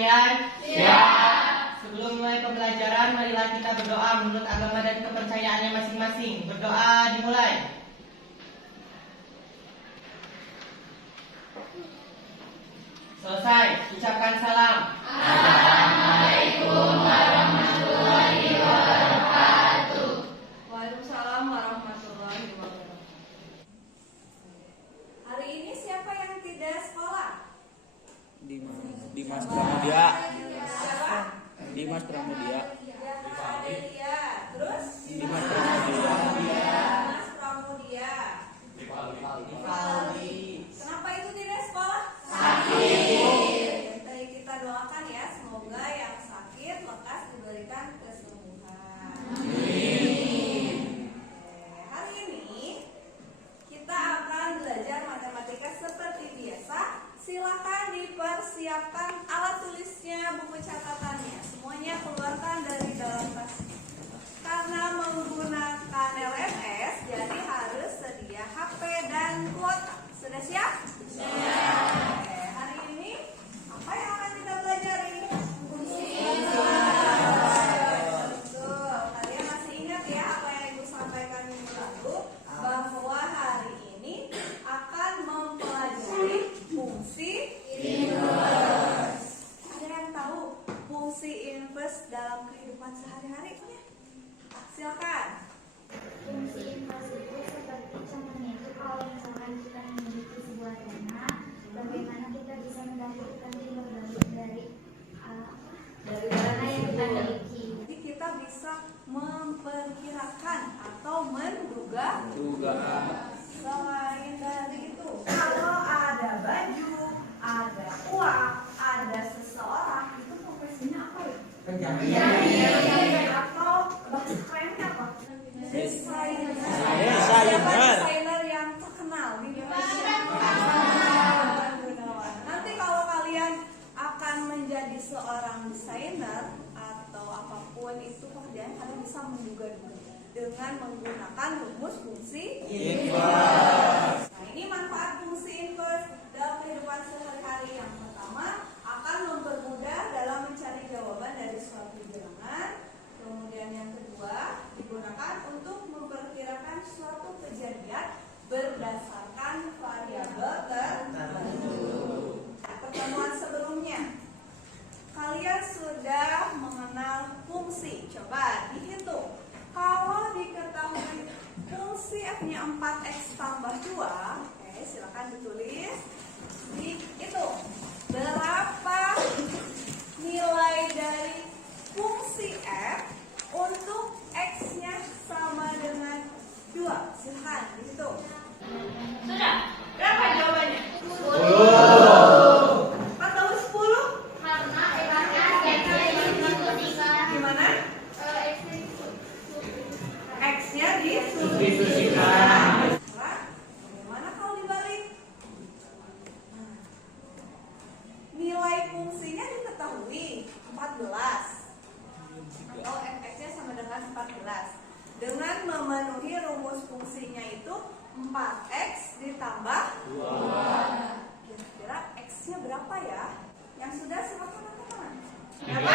kalian? Siap. Sebelum mulai pembelajaran, marilah kita berdoa menurut agama dan kepercayaannya masing-masing. Berdoa dimulai. Selesai, ucapkan salam. Assalamualaikum warahmatullahi wabarakatuh. Waalaikumsalam warahmatullahi wabarakatuh. Hari ini siapa yang tidak sekolah? Dimas Pramudia. Siapa? Dimas Pramudia. Adelia. Terus? Dimas Pramudia. Dimas Pramudia. Kenapa itu tidak sekolah? Sakit. Baik, kita doakan ya, semoga yang sakit lekas diberikan kesembuhan. Amin. Hari ini kita akan belajar matematika seperti biasa. Silakan dipersiapkan alat tulisnya, buku catatannya. Semuanya keluarkan dari dalam tas. Karena menggunakan LMS, jadi harus sedia HP dan kuota. Sudah siap? Siap. Oke, hari ini apa yang akan kita pelajari? Fungsi inverse. Betul. Kalian masih ingat ya apa yang Ibu sampaikan minggu lalu? Bahwa hari ini akan mempelajari fungsi inverse. Ada yang tahu fungsi inverse dalam kehidupan sehari-hari? Silakan. Fungsi inverse itu seperti contohnya itu kalau misalkan kita memiliki sebuah dana, bagaimana kita bisa mendapatkan timur balik dari dana yang kita miliki. Jadi kita bisa memperkirakan atau menduga. Selain dari itu, kalau ada baju, ada uang, ada seseorang, itu profesinya apa ya? Penjahit. Atau bahasa kerennya apa? Desainer. Siapa desainer yang terkenal di Indonesia? Nanti kalau kalian akan menjadi seorang desainer atau apapun itu pekerjaan, kalian bisa menduga-duga dengan menggunakan rumus fungsi inverse. Nah, ini manfaat fungsi inverse dalam kehidupan sehari-hari. Yang pertama, akan mempermudah dalam mencari jawaban dari suatu bilangan. Kemudian yang kedua, digunakan untuk memperkirakan suatu kejadian berdasarkan variabel tertentu. Pertemuan sebelumnya, kalian sudah mengenal fungsi. Coba dihitung. Kalau diketahui fungsi f-nya 4x tambah 2, oke, silakan ditulis. Dihitung berapa nilai dari fungsi f untuk x-nya sama dengan 2. Silakan dihitung. Sudah, berapa jawabannya? 4 tambah 10? Karena Gimana? X-nya Didiskusikan. Bagaimana kalau dibalik? Nilai fungsinya diketahui 14 atau fx-nya sama dengan 14. Dengan memenuhi rumus fungsinya itu 4x ditambah 2. Kira-kira x-nya berapa ya? Yang sudah silakan angkat tangan. Berapa?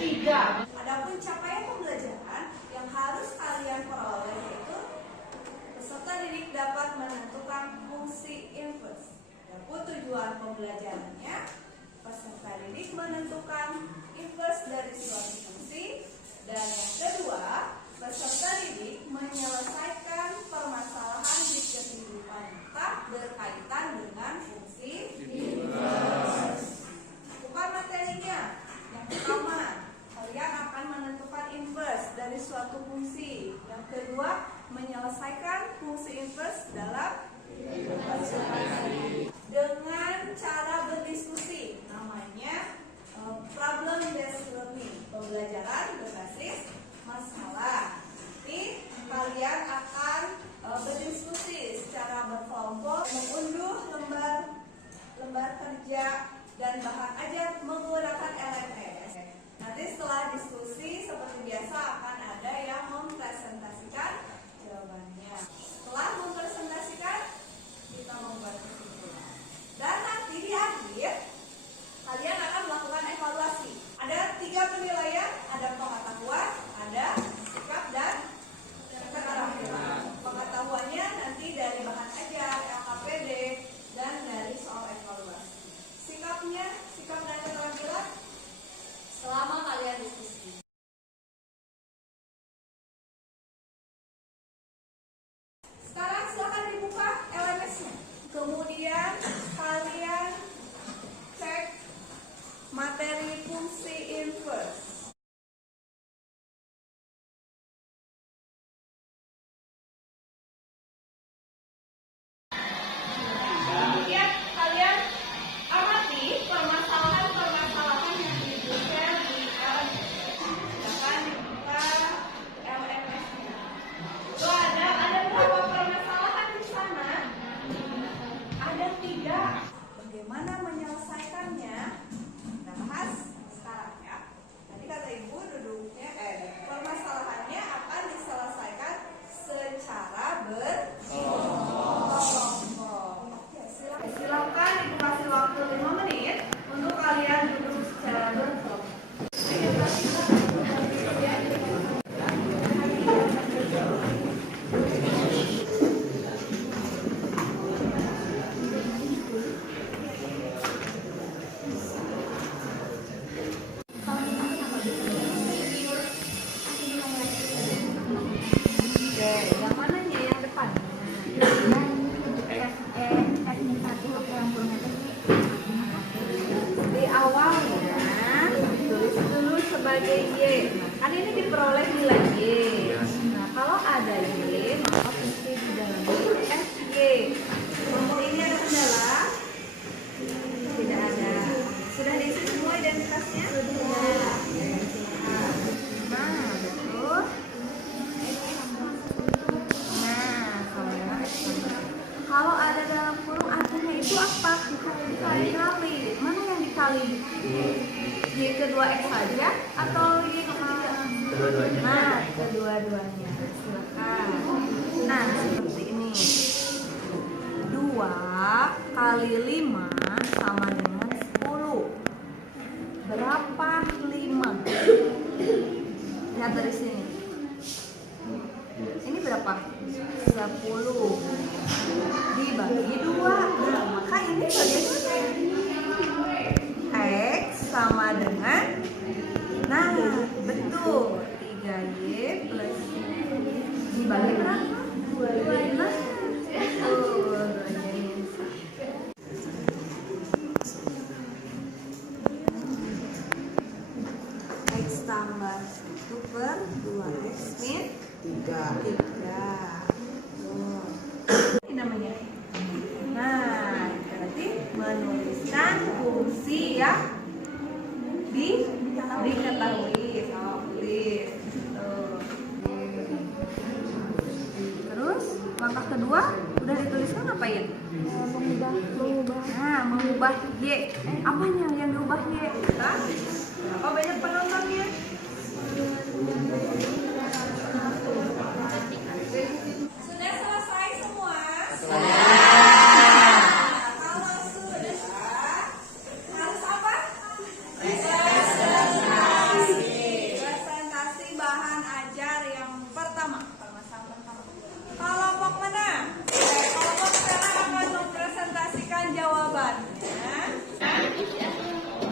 3. Adapun capaian pembelajaran yang harus kalian peroleh yaitu peserta didik dapat menentukan fungsi inverse. Adapun tujuan pembelajarannya, peserta didik menentukan inverse dari suatu fungsi. Dan yang kedua, peserta didik menyelesaikan permasalahan di kehidupan nyata berkaitan dengan fungsi inverse. Bukan materinya. Yang pertama, kalian akan menentukan inverse dari suatu fungsi. Yang kedua, menyelesaikan fungsi inverse dalam dengan cara berdiskusi. Namanya problem based learning, pembelajaran berbasis masalah. Nanti kalian akan berdiskusi secara berkelompok, mengunduh lembar kerja dan bahan ajar menggunakan LMS. Nanti setelah diskusi seperti biasa akan ada yang mempresentasikan jawabannya. Setelah mempresentasikan, kita membuat kesimpulan. Dan nanti di akhir kalian akan melakukan menyikapinya, sikap dan keterampilan selama kalian diskusi. Sekarang silakan dibuka LMS-nya. Kemudian kalian cek materi fungsi inverse. Kemudian kalian amati permasalahan-permasalahan yang diberikan di LMS. Silakan dibuka LMS-nya. Tuh ada berapa permasalahan di sana? Ada 3. Bagaimana menyelesaikannya? Kita bahas sekarang ya. Tadi kata ibu duduknya permasalahannya akan diselesaikan secara berkelompok. Silakan ibu kasih waktu 5 menit untuk kalian duduk secara berkelompok. Yang mananya yang depan? Di awalnya tulis dulu sebagai Y. Kan ini diperoleh nilai Y. Nah, kalau ada Y, maka fungsi di dalamnya itu FY. Nomor ini ada kendala? Tidak ada. Sudah diisi semua identitasnya? Sudah. Nah, betul. Kalau ada dalam kurung artinya itu apa? Dikali. Mana yang dikali? Y kedua X saja atau Y ketiga? Nah, kedua-duanya. Silakan. Nah, seperti ini. 2 kali 5 sama dengan 10. Berapa 5? Lihat dari sini. Ini berapa? 10 dibagi 2. Nah, maka ini bagaimana? X sama dengan, nah betul, 3Y plus dibagi berapa? 2Y. Betul, 2Y. X tambah 1 per 2X min 3. Ini namanya. Nah, berarti menuliskan fungsi yang diketahui sama tulis. Terus langkah kedua udah dituliskan apa ya? Mengubah. Nah, mengubah Y. Apanya yang diubah Y? Berapa banyak penontonnya? Sudah selesai semua? Kalau sudah, harus apa? Presentasi bahan ajar yang pertama. Kelompok mana? Kelompok sekarang akan mempresentasikan jawabannya.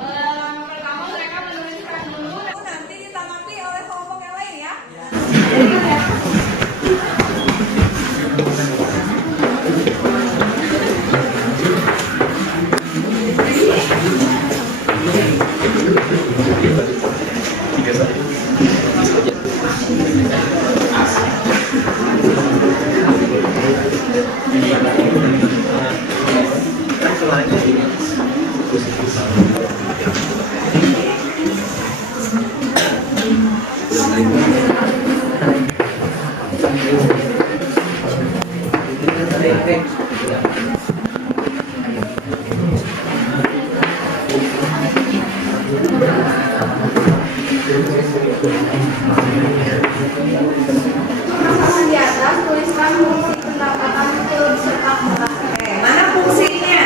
Langkah pertama mereka menuliskan dulu. Nanti ditanggapi oleh kelompok yang lain ya. Di atas tuliskan fungsi pendapatan beserta mana fungsinya?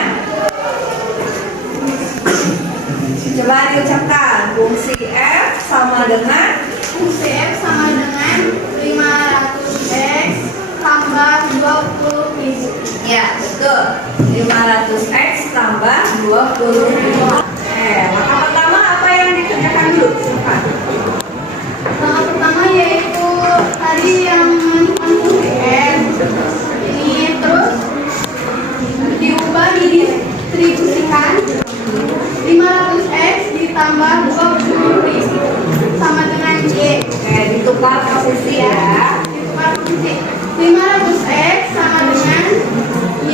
Coba diucapkan. Fungsi F sama dengan 500x tambah 20. Ya, betul. 500x tambah 20. tambah 20.000 sama dengan Y. Oke, ditukar posisi ya. Ditukar posisi. 500X sama dengan Y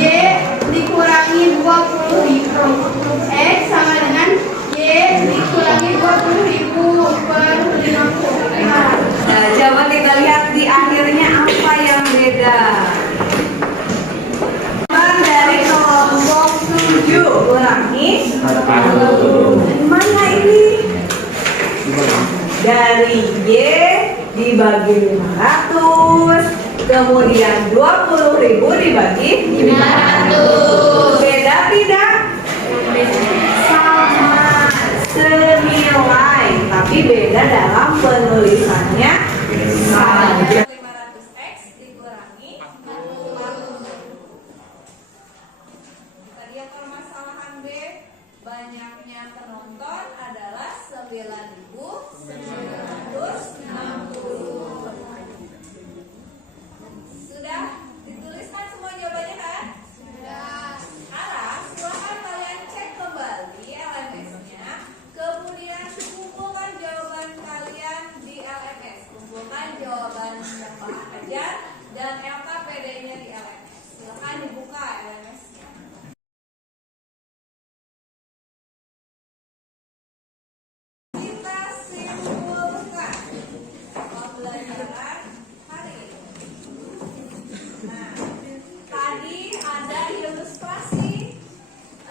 dikurangi 20.000. X sama dengan Y dikurangi 20.000 per 50. Nah, coba kita lihat di akhirnya apa yang beda. Dari kelompok 7 kurangi mana ini? Dari Y dibagi 500, kemudian 20.000 dibagi 500. Beda tidak? Sama, senilai, tapi beda dalam penulisannya saja. 500X dikurangi 40. Tadi yang permasalahan B, banyaknya penonton adalah 9.960. Sudah dituliskan semua jawabannya kan? Sudah. Sekarang silakan kalian cek kembali LMS-nya, kemudian kumpulkan jawaban kalian di LMS. Kumpulkan jawaban yang Pak ajar dan LKPD-nya di LMS. Silakan dibuka LMS-nya. Kita simpulkan pembelajaran hari ini. Nah, tadi ada ilustrasi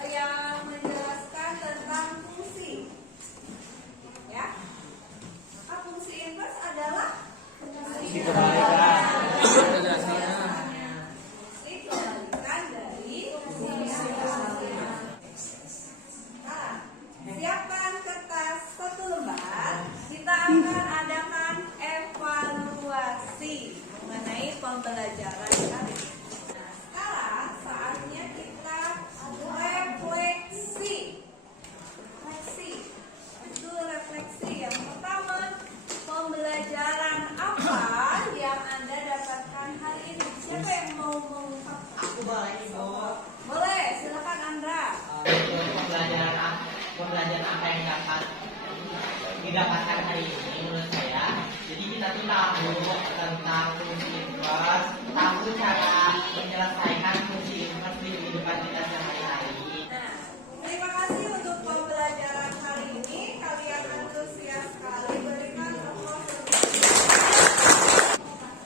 yang menjelaskan tentang fungsi. Ya. Maka fungsi inverse adalah fungsi kebalikan dari fungsi kebalikan. Nah, siapkan kertas 1 lembar. Kita akan adakan evaluasi mengenai pembelajaran kali ini. Nah, sekarang saatnya kita refleksi. Itu refleksi. Yang pertama, pembelajaran apa yang Anda dapatkan hari ini? Siapa yang mau mengungkapkan? Aku boleh Ibu. Boleh, silakan Andra. Pembelajaran apa yang didapatkan hari ini menurut saya. Jadi kita tuh tahu tentang fungsi inverse, tahu cara menyelesaikan fungsi inverse di kehidupan kita sehari-hari. Nah, terima kasih untuk pembelajaran hari ini. Kalian antusias sekali. Berikan applause.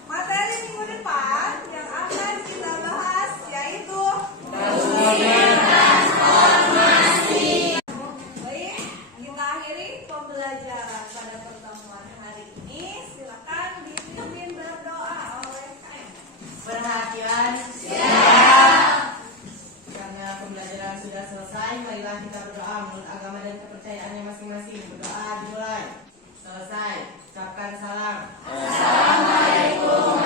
Materi minggu depan yang akan kita bahas yaitu baik, kita akhiri pembelajaran pada pertemuan hari ini. Silakan dipimpin berdoa oleh KM. Perhatian. Karena pembelajaran sudah selesai, marilah kita berdoa menurut agama dan kepercayaannya masing-masing. Berdoa dimulai. Selesai. Ucapkan salam. Assalamualaikum.